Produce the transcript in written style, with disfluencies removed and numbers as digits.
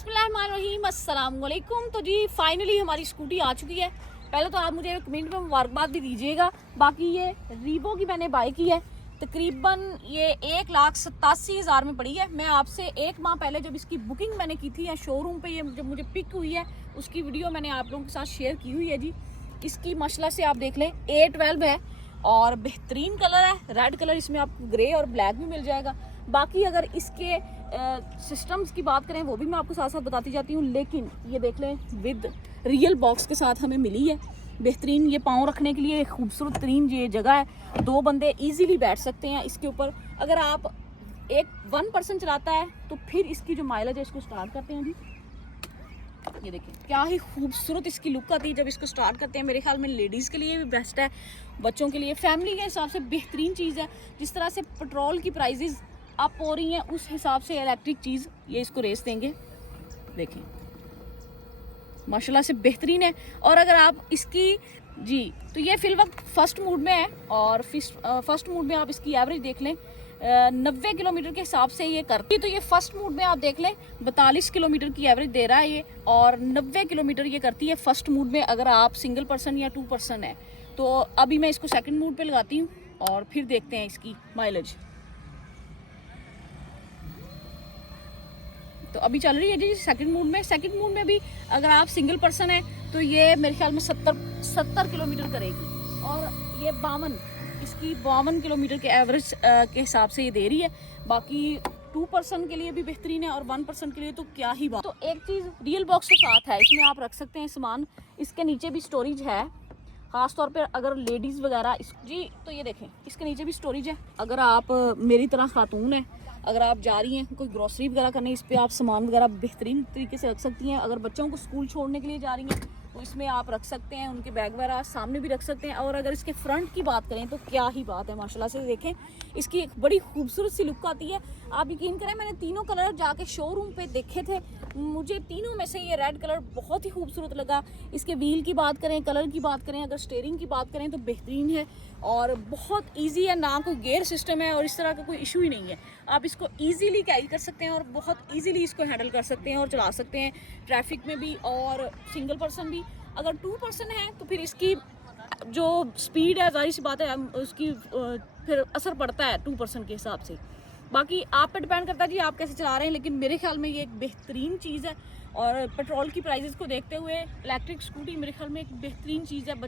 बिस्मिल्लाहिर्रहमानिर्रहीम, अस्सलाम वालेकुम। तो जी फाइनली हमारी स्कूटी आ चुकी है। पहले तो आप मुझे कमेंट में मुबारकबाद भी दीजिएगा। बाकी ये रीबो की मैंने बाई की है, तकरीबन ये 1,87,000 में पड़ी है। मैं आपसे एक माह पहले जब इसकी बुकिंग मैंने की थी या शोरूम पे ये जब मुझे पिक हुई है उसकी वीडियो मैंने आप लोगों के साथ शेयर की हुई है जी। इसकी माशाल्लाह से आप देख लें A12 है और बेहतरीन कलर है, रेड कलर, इसमें आपको ग्रे और ब्लैक भी मिल जाएगा। बाकी अगर इसके सिस्टम्स की बात करें वो भी मैं आपको साथ साथ बताती जाती हूँ, लेकिन ये देख लें विद रियल बॉक्स के साथ हमें मिली है। बेहतरीन ये पाँव रखने के लिए खूबसूरत तरीन ये जगह है, 2 बंदे इजीली बैठ सकते हैं इसके ऊपर। अगर आप 1 पर्सन चलाता है तो फिर इसकी जो माइलेज है, इसको स्टार्ट करते हैं जी। ये देखिए क्या ही खूबसूरत इसकी लुक आती है जब इसको स्टार्ट करते हैं। मेरे ख्याल में लेडीज़ के लिए भी बेस्ट है, बच्चों के लिए, फैमिली के हिसाब से बेहतरीन चीज़ है। जिस तरह से पेट्रोल की प्राइजेस अप हो रही हैं उस हिसाब से इलेक्ट्रिक चीज़ ये इसको रेस देंगे। देखें माशाल्लाह से बेहतरीन है। और अगर आप इसकी जी तो ये फिल वक्त फर्स्ट मूड में है और फर्स्ट मूड में आप इसकी एवरेज देख लें 90 किलोमीटर के हिसाब से ये करती है। तो ये फर्स्ट मूड में आप देख लें 42 किलोमीटर की एवरेज दे रहा है ये, और 90 किलोमीटर ये करती है फर्स्ट मूड में अगर आप सिंगल पर्सन या 2 पर्सन है। तो अभी मैं इसको सेकंड मूड पे लगाती हूँ और फिर देखते हैं इसकी माइलेज। तो अभी चल रही है जी सेकंड मूड में। सेकंड मूड में भी अगर आप सिंगल पर्सन है तो ये मेरे ख्याल में 70 किलोमीटर करेगी, और ये 52 किलोमीटर के एवरेज के हिसाब से ये दे रही है। बाकी 2 पर्सन के लिए भी बेहतरीन है और 1 पर्सन के लिए तो क्या ही बात। तो एक चीज़ रियल बॉक्स के साथ है, इसमें आप रख सकते हैं सामान। इसके नीचे भी स्टोरेज है, ख़ास तौर पे अगर लेडीज़ वगैरह जी। तो ये देखें इसके नीचे भी स्टोरेज है। अगर आप मेरी तरह खातून है, अगर आप जा रही हैं कोई ग्रोसरी वगैरह करने, इस पर आप सामान वगैरह बेहतरीन तरीके से रख सकती हैं। अगर बच्चों को स्कूल छोड़ने के लिए जा रही हैं तो इसमें आप रख सकते हैं, उनके बैग वगैरह सामने भी रख सकते हैं। और अगर इसके फ्रंट की बात करें तो क्या ही बात है, माशाल्लाह से देखें इसकी एक बड़ी खूबसूरत सी लुक आती है। आप यकीन करें मैंने तीनों कलर जाके शोरूम पे देखे थे, मुझे तीनों में से ये रेड कलर बहुत ही खूबसूरत लगा। इसके व्हील की बात करें, कलर की बात करें, अगर स्टीयरिंग की बात करें तो बेहतरीन है और बहुत ईजी है, ना कोई गियर सिस्टम है और इस तरह का कोई इशू ही नहीं है। आप इसको ईजीली कैरी कर सकते हैं और बहुत ईजीली इसको हैंडल कर सकते हैं और चला सकते हैं ट्रैफिक में भी और सिंगल पर्सन भी। अगर 2 पर्सन है तो फिर इसकी जो स्पीड है जाहिर सी बात है उसकी फिर असर पड़ता है 2 पर्सन के हिसाब से। बाकी आप पे डिपेंड करता है जी आप कैसे चला रहे हैं, लेकिन मेरे ख्याल में ये एक बेहतरीन चीज़ है। और पेट्रोल की प्राइजेस को देखते हुए इलेक्ट्रिक स्कूटी मेरे ख्याल में एक बेहतरीन चीज़ है।